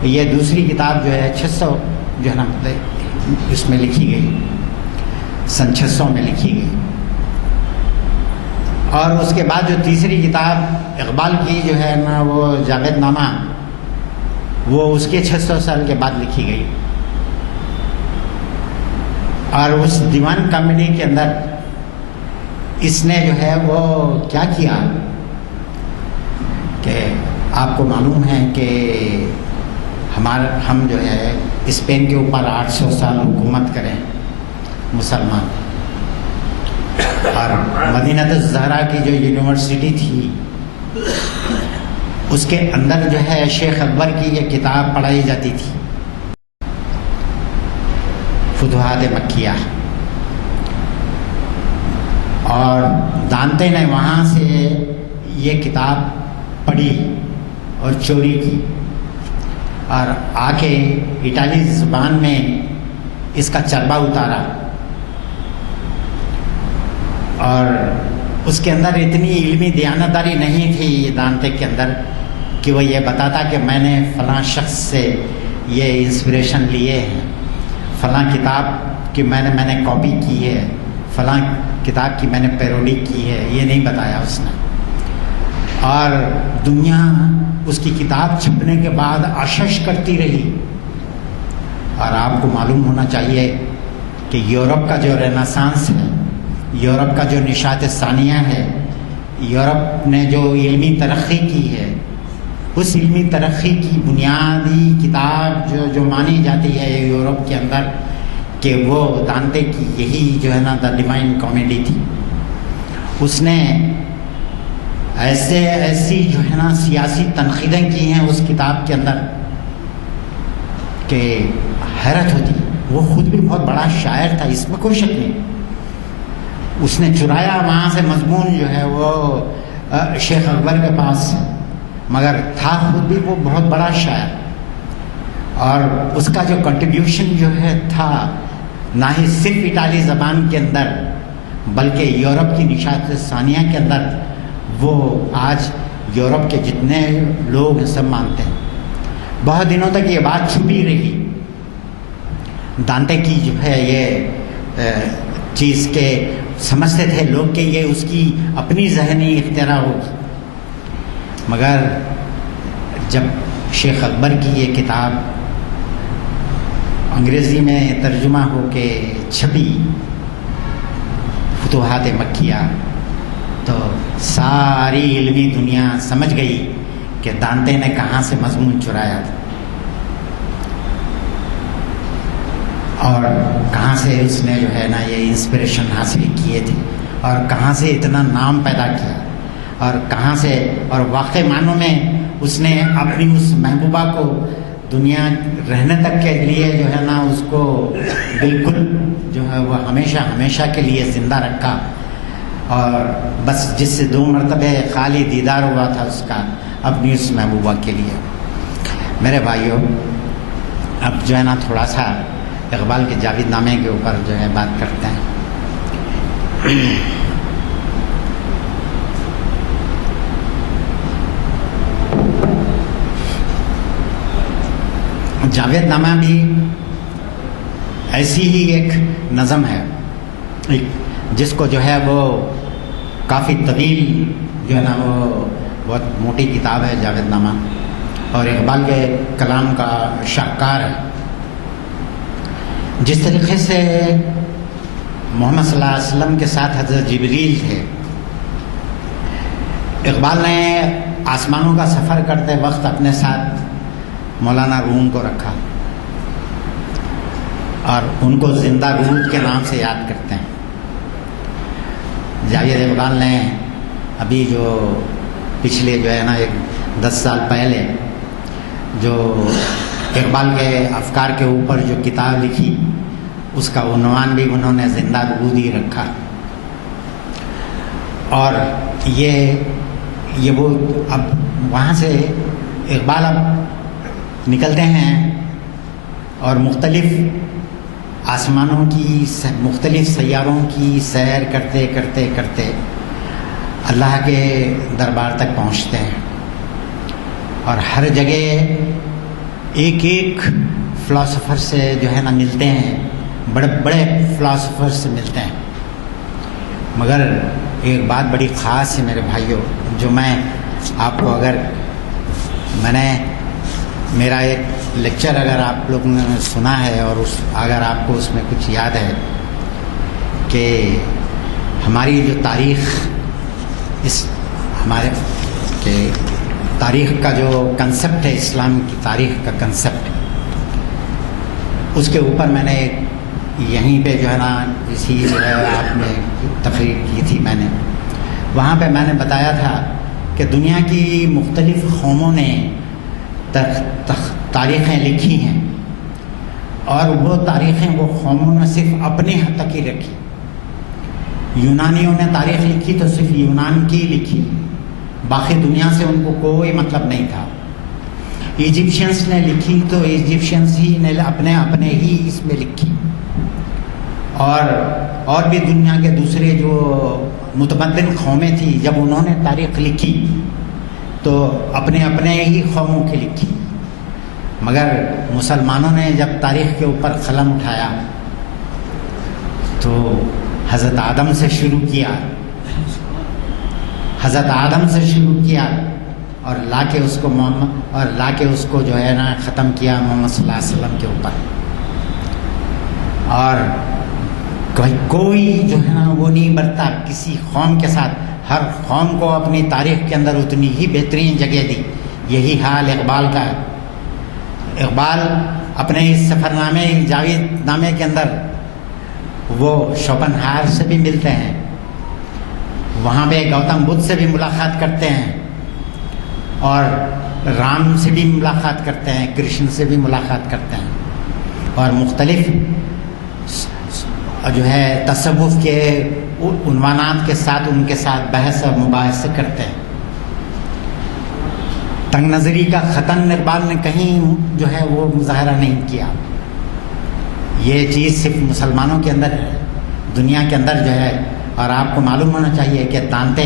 یہ دوسری کتاب جو ہے 600 جو ہے نا مطلب اس میں لکھی گئی، سن 600 میں لکھی گئی۔ اور اس کے بعد جو تیسری کتاب اقبال کی جو ہے نا وہ جاوید نامہ، وہ اس کے 600 سال کے بعد لکھی گئی۔ اور اس دیوان کامیڈی کے اندر اس نے جو ہے وہ کیا کیا کہ آپ کو معلوم ہے کہ ہم جو ہے اسپین کے اوپر 800 سال حکومت کریں مسلمان، اور مدینہ الزہرا کی جو یونیورسٹی تھی اس کے اندر جو ہے شیخ اکبر کی یہ کتاب پڑھائی جاتی تھی، فتوحات مکیہ۔ اور دانتے نے وہاں سے یہ کتاب پڑھی اور چوری کی، اور آ کے اٹالی زبان میں اس کا چربا اتارا، اور اس کے اندر اتنی علمی دیانتداری نہیں تھی دانتے کے اندر کہ وہ یہ بتاتا کہ میں نے فلاں شخص سے یہ انسپریشن لیے ہیں، فلاں کتاب کی میں نے کاپی کی ہے، فلاں کتاب کی میں نے پیروڈی کی ہے، یہ نہیں بتایا اس نے۔ اور دنیا اس کی کتاب چھپنے کے بعد اشش کرتی رہی۔ اور آپ کو معلوم ہونا چاہیے کہ یورپ کا جو رینیسانس ہے، یورپ کا جو نشاط ثانیہ ہے، یورپ نے جو علمی ترقی کی ہے، اس علمی ترقی کی بنیادی کتاب جو مانی جاتی ہے یورپ کے اندر کہ وہ دانتے کی یہی جو ہے نا دی ڈیوائن کامیڈی تھی۔ اس نے ایسی جو ہے نا سیاسی تنقیدیں کی ہیں اس کتاب کے اندر کہ حیرت ہوتی۔ وہ خود بھی بہت بڑا شاعر تھا، اس میں کوئی شک نہیں۔ اس نے چرایا وہاں سے مضمون جو ہے وہ شیخ اکبر کے پاس، مگر تھا خود بھی وہ بہت بڑا شاعر، اور اس کا جو کنٹریبیوشن جو ہے تھا نہ ہی صرف اٹالی زبان کے اندر بلکہ یورپ کی نشاط ثانیہ کے اندر، وہ آج یورپ کے جتنے لوگ ہیں سب مانتے ہیں۔ بہت دنوں تک یہ بات چھپی رہی دانتے کی جو ہے یہ چیز کے سمجھتے تھے لوگ کہ یہ اس کی اپنی ذہنی اختراع ہوگی، مگر جب شیخ اکبر کی یہ کتاب انگریزی میں ترجمہ ہو کے چھپی فتوحات مکیہ، تو ساری علمی دنیا سمجھ گئی کہ دانتے نے کہاں سے مضمون چرایا تھا اور کہاں سے اس نے جو ہے نا یہ انسپریشن حاصل کیے تھے اور کہاں سے اتنا نام پیدا کیا اور کہاں سے، اور واقع معنوں میں اس نے اپنی اس محبوبہ کو دنیا رہنے تک کے لیے جو ہے نا اس کو بالکل جو ہے وہ ہمیشہ ہمیشہ کے لیے زندہ رکھا، اور بس جس سے 2 مرتبہ خالی دیدار ہوا تھا اس کا اپنی اس محبوبہ کے لیے۔ میرے بھائیوں، اب جو ہے نا تھوڑا سا اقبال کے جاوید نامے کے اوپر جو ہے بات کرتے ہیں۔ جاوید نامہ بھی ایسی ہی ایک نظم ہے جس کو جو ہے وہ کافی طویل جو ہے نا وہ بہت موٹی کتاب ہے جاوید نامہ، اور اقبال کے کلام کا شاہکار ہے۔ جس طریقے سے محمد صلی اللہ علیہ وسلم کے ساتھ حضرت جبریل تھے، اقبال نے آسمانوں کا سفر کرتے وقت اپنے ساتھ مولانا روم کو رکھا اور ان کو زندہ رود کے نام سے یاد کرتے ہیں۔ جاوید اقبال نے ابھی جو پچھلے جو ہے نا 10 سال پہلے جو اقبال کے افکار کے اوپر جو کتاب لکھی، اس کا عنوان بھی انہوں نے زندہ رود ہی رکھا، اور یہ وہ اب وہاں سے اقبال اب نکلتے ہیں اور مختلف آسمانوں کی مختلف سیاروں کی سیر کرتے کرتے کرتے اللہ کے دربار تک پہنچتے ہیں، اور ہر جگہ ایک ایک فلاسفر سے جو ہے نا ملتے ہیں، بڑے بڑے فلاسفر سے ملتے ہیں۔ مگر ایک بات بڑی خاص ہے میرے بھائیوں، جو میں آپ کو میرا ایک لیکچر اگر آپ لوگوں نے سنا ہے اور اگر آپ کو اس میں کچھ یاد ہے کہ ہماری جو تاریخ تاریخ کا جو کنسپٹ ہے، اسلام کی تاریخ کا کنسپٹ، اس کے اوپر میں نے یہیں پہ جو ہے نا اسی جو ہے آپ نے تقریر کی تھی، میں نے وہاں پہ میں نے بتایا تھا کہ دنیا کی مختلف قوموں نے تاریخیں لکھی ہیں، اور وہ تاریخیں وہ قوموں نے صرف اپنے حد تک ہی رکھی۔ یونانیوں نے تاریخ لکھی تو صرف یونان کی لکھی، باقی دنیا سے ان کو کوئی مطلب نہیں تھا۔ ایجپشینس نے لکھی تو ایجپشینس ہی نے اپنے ہی اس میں لکھی، اور بھی دنیا کے دوسرے جو متمدن قومیں تھیں، جب انہوں نے تاریخ لکھی تو اپنے ہی قوموں کی لکھی۔ مگر مسلمانوں نے جب تاریخ کے اوپر قلم اٹھایا تو حضرت آدم سے شروع کیا، اور لا کے اس کو جو ہے نا ختم کیا محمد صلی اللہ علیہ وسلم کے اوپر۔ اور کوئی جو ہے نا وہ نہیں برتا کسی قوم کے ساتھ، ہر قوم کو اپنی تاریخ کے اندر اتنی ہی بہترین جگہ دی۔ یہی حال اقبال کا ہے۔ اقبال اپنے اس سفر نامے جاوید نامے کے اندر وہ شوپنہاور سے بھی ملتے ہیں، وہاں پہ گوتم بدھ سے بھی ملاقات کرتے ہیں، اور رام سے بھی ملاقات کرتے ہیں، کرشن سے بھی ملاقات کرتے ہیں، اور مختلف جو ہے تصوف کے عنوانات کے ساتھ ان کے ساتھ بحث اور مباحثے کرتے ہیں۔ تنگ نظری کا ختم اقبال نے کہیں جو ہے وہ مظاہرہ نہیں کیا۔ یہ چیز صرف مسلمانوں کے اندر ہے، دنیا کے اندر جو ہے، اور آپ کو معلوم ہونا چاہیے کہ دانتے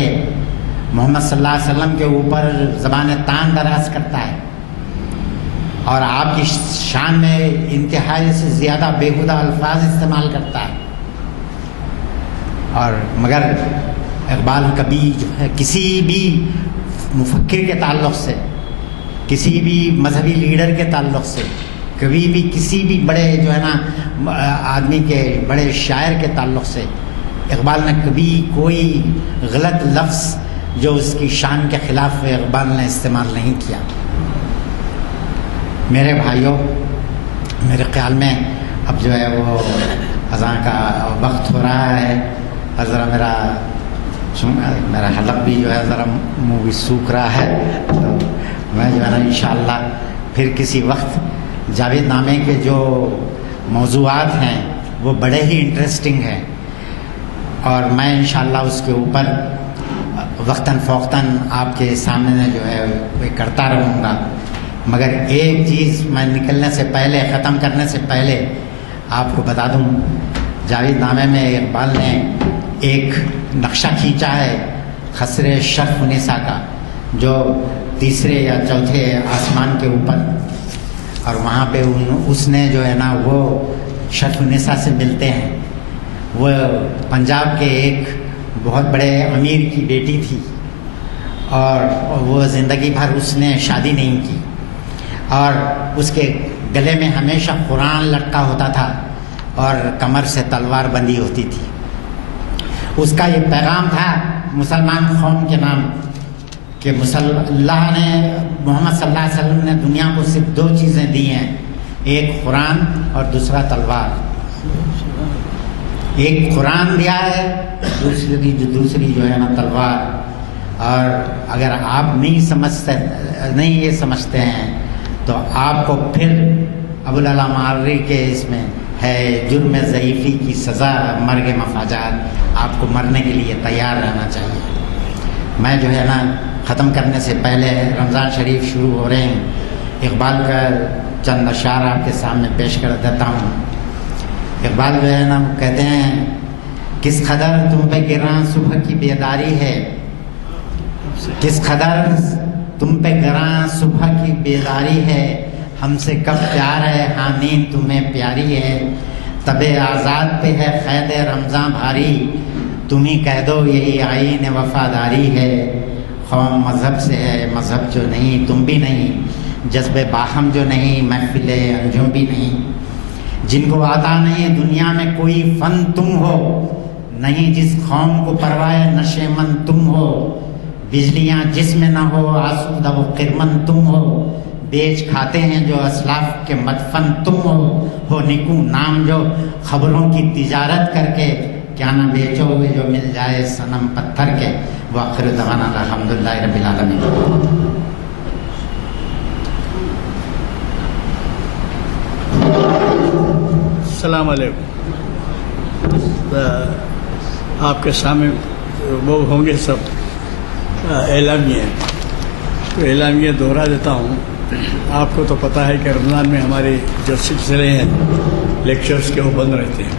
محمد صلی اللہ علیہ وسلم کے اوپر زبان تان دراز کرتا ہے، اور آپ کی شان میں انتہائی سے زیادہ بےہودہ الفاظ استعمال کرتا ہے، اور مگر اقبال کبھی جو ہے کسی بھی مفکر کے تعلق سے، کسی بھی مذہبی لیڈر کے تعلق سے، کبھی بھی کسی بھی بڑے جو ہے نا آدمی کے، بڑے شاعر کے تعلق سے اقبال نے کبھی کوئی غلط لفظ جو اس کی شان کے خلاف اقبال نے استعمال نہیں کیا۔ میرے بھائیوں، میرے خیال میں اب جو ہے وہ اذان کا وقت ہو رہا ہے، اور ذرا میرا حلق بھی جو ہے ذرا منہ بھی سوکھ رہا ہے، تو میں جو ہے نا انشاءاللہ پھر کسی وقت جاوید نامے کے جو موضوعات ہیں وہ بڑے ہی انٹرسٹنگ ہیں، اور میں انشاءاللہ اس کے اوپر وقتاً فوقتاً آپ کے سامنے جو ہے وہ کرتا رہوں گا۔ مگر ایک چیز میں نکلنے سے پہلے، ختم کرنے سے پہلے آپ کو بتا دوں، جاوید نامے میں اقبال نے ایک نقشہ کھینچا ہے خسر شرف النساء کا، جو تیسرے یا چوتھے آسمان کے اوپر، اور وہاں پہ اس نے جو ہے نا وہ شرف النساء سے ملتے ہیں۔ وہ پنجاب کے ایک بہت بڑے امیر کی بیٹی تھی، اور وہ زندگی بھر اس نے شادی نہیں کی، اور اس کے گلے میں ہمیشہ قرآن لٹکا ہوتا تھا اور کمر سے تلوار بندھی ہوتی تھی۔ اس کا یہ پیغام تھا مسلمان قوم کے نام کہ اللہ نے، محمد صلی اللہ علیہ وسلم نے دنیا کو صرف دو چیزیں دی ہیں، ایک قرآن اور دوسرا تلوار۔ ایک قرآن دیا ہے، دوسری جو ہے نا تلوار۔ اور اگر آپ نہیں یہ سمجھتے ہیں تو آپ کو پھر ابوالعلا معرری کے اس میں ہے جرم ضعیفی کی سزا مرگ مفاجات، آپ کو مرنے کے لیے تیار رہنا چاہیے۔ میں جو ہے نا ختم کرنے سے پہلے، رمضان شریف شروع ہو رہے ہیں، اقبال کا چند اشعار آپ کے سامنے پیش کر دیتا ہوں۔ اقبال جو ہے نا کہتے ہیں، کس قدر تم پہ گراں صبح کی بیداری ہے، کس قدر تم پہ گراں صبح کی بیداری ہے، ہم سے کب پیار ہے، ہاں نیند تمہیں پیاری ہے، تب آزاد پہ ہے قید رمضاں بھاری، تم ہی کہہ دو یہی آئین وفاداری ہے، قوم مذہب سے ہے، مذہب جو نہیں تم بھی نہیں، جذب باہم جو نہیں محفل انجم بھی نہیں، جن کو آتا نہیں دنیا میں کوئی فن تم ہو، نہیں جس قوم کو پروائے نشے من تم ہو، بجلیاں جس میں نہ ہو آسودہ و خرمن تم ہو، بیچ کھاتے ہیں جو اسلاف کے مدفن تم ہو نکو نام جو خبروں کی تجارت کر کے، کیا نہ بیچو گے جو مل جائے صنم پتھر کے۔ وآخر دعوانا الحمدللہ رب العالمین۔ السلام علیکم۔ آپ کے سامنے وہ ہوں گے سب اعلامیہ، تو اعلامیہ دوہرا دیتا ہوں۔ آپ کو تو پتہ ہے کہ رمضان میں ہمارے جو سلسلے ہیں لیکچرز کے وہ بند رہتے ہیں۔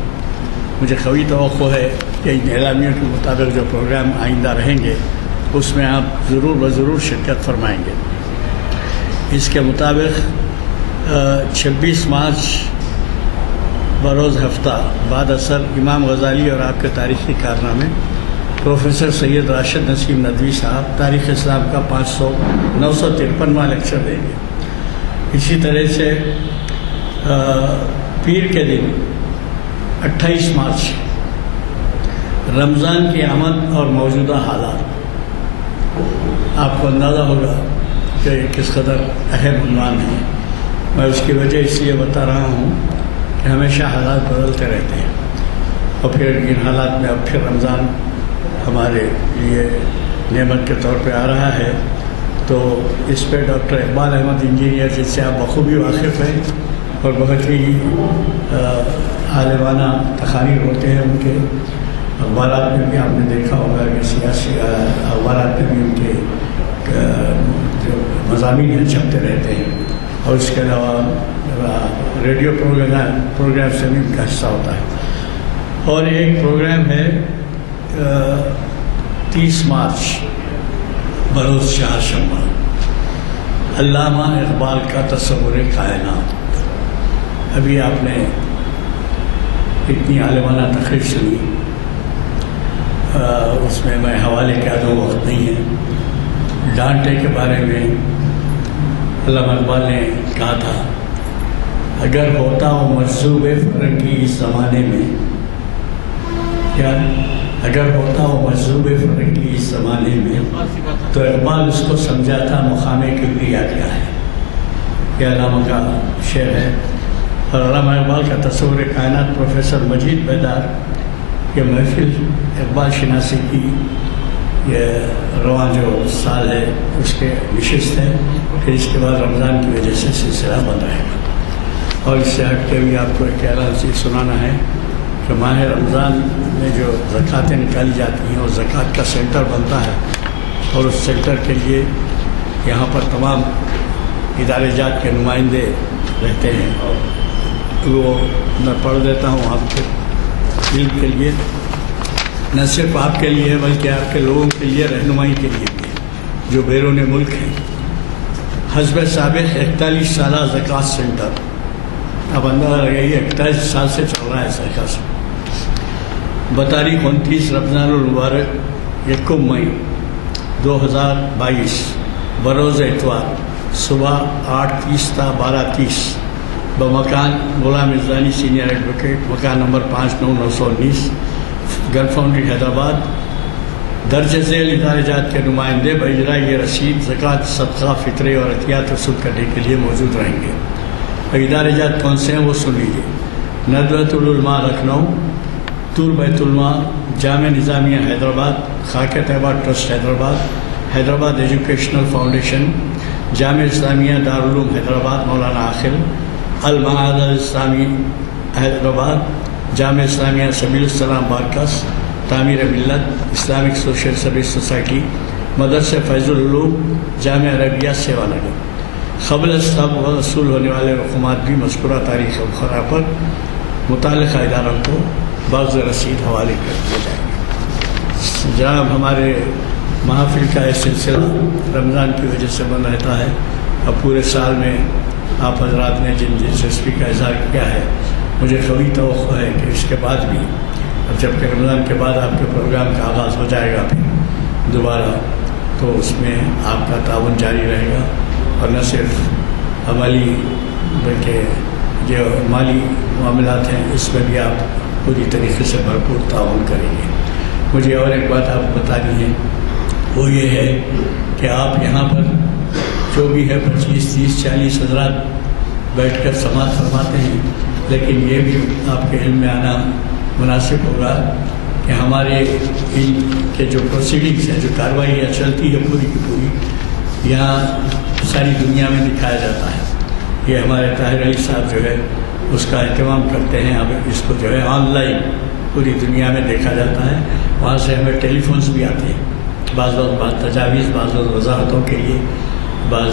مجھے قوی توقع ہے کہ ان اعلامیوں کے مطابق جو پروگرام آئندہ رہیں گے اس میں آپ ضرور شرکت فرمائیں گے۔ اس کے مطابق 26 مارچ بروز ہفتہ بعد اثر امام غزالی اور آپ کے تاریخی کارنامے پروفیسر سید راشد نسیم ندوی صاحب تاریخ اسلام کا 953واں لیکچر دیں گے۔ اسی طرح سے پیر کے دن 28 مارچ رمضان کی آمد اور موجودہ حالات، آپ کو اندازہ ہوگا کہ کس قدر اہم عنوان ہے۔ میں اس کی وجہ اس لیے بتا رہا ہوں کہ ہمیشہ حالات بدلتے رہتے ہیں، اور پھر ان حالات میں اب پھر رمضان ہمارے لیے نعمت کے طور پہ آ رہا ہے، تو اس پہ ڈاکٹر اقبال احمد انجینئر جس سے آپ بخوبی واقف ہیں اور بہت ہی عالمانہ تقاریر ہوتے ہیں ان کے، اخبارات میں بھی آپ نے دیکھا ہوگا کہ سیاسی اخبارات میں بھی ان کے جو مضامین ہیں چھپتے رہتے ہیں، اور اس کے علاوہ ریڈیو پروگرام سے بھی ان کا حصہ ہوتا ہے۔ اور ایک پروگرام ہے 30 مارچ بروز چہارشنبہ، علامہ اقبال کا تصور کائنات۔ ابھی آپ نے اتنی عالمانہ تقریر سنی، اس میں میں حوالے کیا دوں، وقت نہیں ہے۔ ڈانٹے کے بارے میں علامہ اقبال نے کہا تھا، اگر ہوتا ہو مجذوب فرنگی اس زمانے میں، کیا اگر ہوتا ہو مجذوب فرنگی اس زمانے میں تو اقبال اس کو سمجھا تھا مقام کبریا کیا ہے. یہ علامہ کا شعر ہے. اور علامہ اقبال کا تصور کائنات پروفیسر مجید بیدار یہ محفل اقبال شناسی کی یہ رواں جو سال ہے اس کے نشست ہے. پھر اس کے بعد رمضان کی وجہ سے سلسلہ بند رہے گا. اور اس سے ہٹ کے بھی آپ کو ایک اعلان سے سنانا ہے کہ ماہ رمضان میں جو زکوٰۃیں نکالی جاتی ہیں اور زکوٰۃ کا سینٹر بنتا ہے اور اس سینٹر کے لیے یہاں پر تمام ادارے جات کے نمائندے رہتے ہیں. اور وہ میں پڑھ دیتا ہوں آپ کے علم کے لیے، نہ صرف آپ کے لیے بلکہ آپ کے لوگوں کے لیے رہنمائی کے لیے بھی جو بیرون ملک ہیں. حزب سابق 41 سالہ زکوٰۃ سینٹر، اب اندازہ لگائیے 41 سال سے چل رہا ہے زکوٰۃ سے. بتاریخ 29 رمضان المبارک 1 مئی 2022 بروز اتوار صبح 8:30 تا 12:30 بمکان غلام ازانی سینئر ایڈوکیٹ، مکان نمبر 59919 گن فاؤنڈری حیدرآباد. درج ذیل ادارے جات کے نمائندے باجرائے یہ رسید زکوٰۃ، صدقہ، فطرے اور عطیات وصول کرنے کے لیے موجود رہیں گے. اور ادارے جات کون سے ہیں وہ سن لیجیے. ندوۃ العلماء لکھنؤ، طور بیت المال، جامعہ Nizamia Hyderabad, Khaka Tayyaba trust Hyderabad, Hyderabad educational foundation, Jamia Islamia Darul Uloom Hyderabad Maulana Aqil, المعہد الاسلامی Hyderabad, Jamia Islamia سبیل السلام بارکس، تعمیر ملت اسلامک سوشل سروس سوسائٹی، مدرسہ فیض العلوم، جامعہ عربیہ سیوا نگر. قبل از تب وصول ہونے والے رقومات بھی مذکورہ تاریخ مقررہ پر متعلقہ اداروں کو باغ رسید حوالے کر دیے جائیں گے. جناب ہمارے محافل کا یہ سلسلہ رمضان کی وجہ سے بند رہتا ہے. اب پورے سال میں آپ حضرات نے جن دلچسپی کا اظہار کیا ہے، مجھے قوی توقع ہے کہ اس کے بعد بھی، اب جب کہ رمضان کے بعد آپ کے پروگرام کا آغاز ہو جائے گا پھر دوبارہ، تو اس میں آپ کا تعاون جاری رہے گا. اور نہ صرف عملی بلکہ جو مالی معاملات ہیں اس میں بھی آپ پوری طریقے سے بھرپور تعاون کریں گے. مجھے اور ایک بات آپ کو بتانی ہے، وہ یہ ہے کہ آپ یہاں پر جو بھی ہے 25, 30, 40 حضرات بیٹھ کر سماعت فرماتے ہیں، لیکن یہ بھی آپ کے علم میں آنا مناسب ہوگا کہ ہمارے علم کے جو پروسیڈنگس ہیں، جو کارروائیاں چلتی ہے پوری کی پوری یہاں ساری دنیا میں دکھایا جاتا ہے. یہ ہمارے طاہر علی صاحب جو ہے اس کا اہتمام کرتے ہیں. اب اس کو جو ہے آن لائن پوری دنیا میں دیکھا جاتا ہے. وہاں سے ہمیں ٹیلی فونس بھی آتے ہیں، بعض تجاویز، بعض وضاحتوں کے لیے، بعض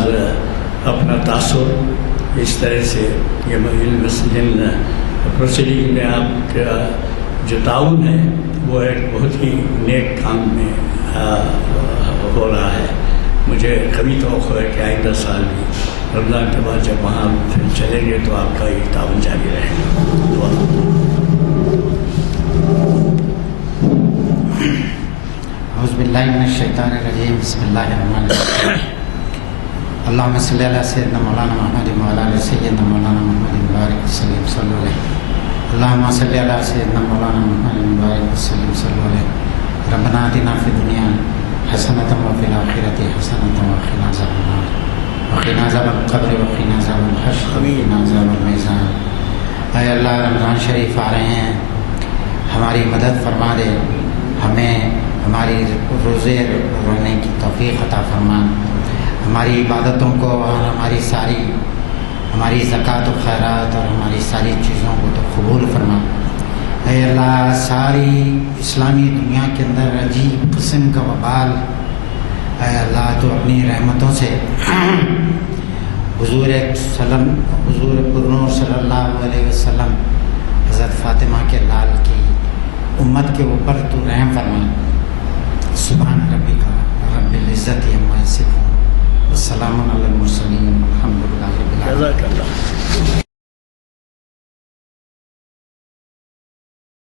اپنا تاثر. اس طرح سے یہ جن پروسیڈنگ میں آپ کا جو تعاون ہے وہ ایک بہت ہی نیک کام میں ہو رہا ہے. مجھے قوی توقع ہے کہ آئندہ سال بھی رمضان کے بعد جب وہاں پھر چلیں گے تو آپ کا یہ تعاون جاری رہے گا. دعا. اعوذ باللہ من الشیطان الرجیم، بسم اللہ الرحمن الرحیم. اللہم صلی علی سیدنا مولانا محمد وعلی آل سیدنا مولانا محمد مبارک وسلم صلی اللہ علیہ. اللہم صلی علی سیدنا مولانا محمد مبارک وسلم صلی اللہ علیہ. ربنا آتنا فی الدنیا حسنۃ وفی الآخرۃ حسنۃ وقنا عذاب النار وقنا عذاب القبر وقنا عذاب الحشر وقنا عذاب المیزان. اے اللہ، رمضان شریف آ رہے ہیں، ہماری مدد فرما دے، ہمیں ہماری روزے رونے کی توفیق عطا فرما، ہماری عبادتوں کو اور ہماری زکوٰۃ و خیرات اور ہماری ساری چیزوں کو تو قبول فرما. اے اللہ، ساری اسلامی دنیا کے اندر عجیب قسم کا وبال، اے اللہ تو اپنی رحمتوں سے حضور پرنور صلی اللہ علیہ وسلم حضرت فاطمہ کے لال کی امت کے اوپر تو رحم فرما. سبحان ربک رب العزت عما یصفون والسلام علی المرسلین والحمد للہ رب العالمین.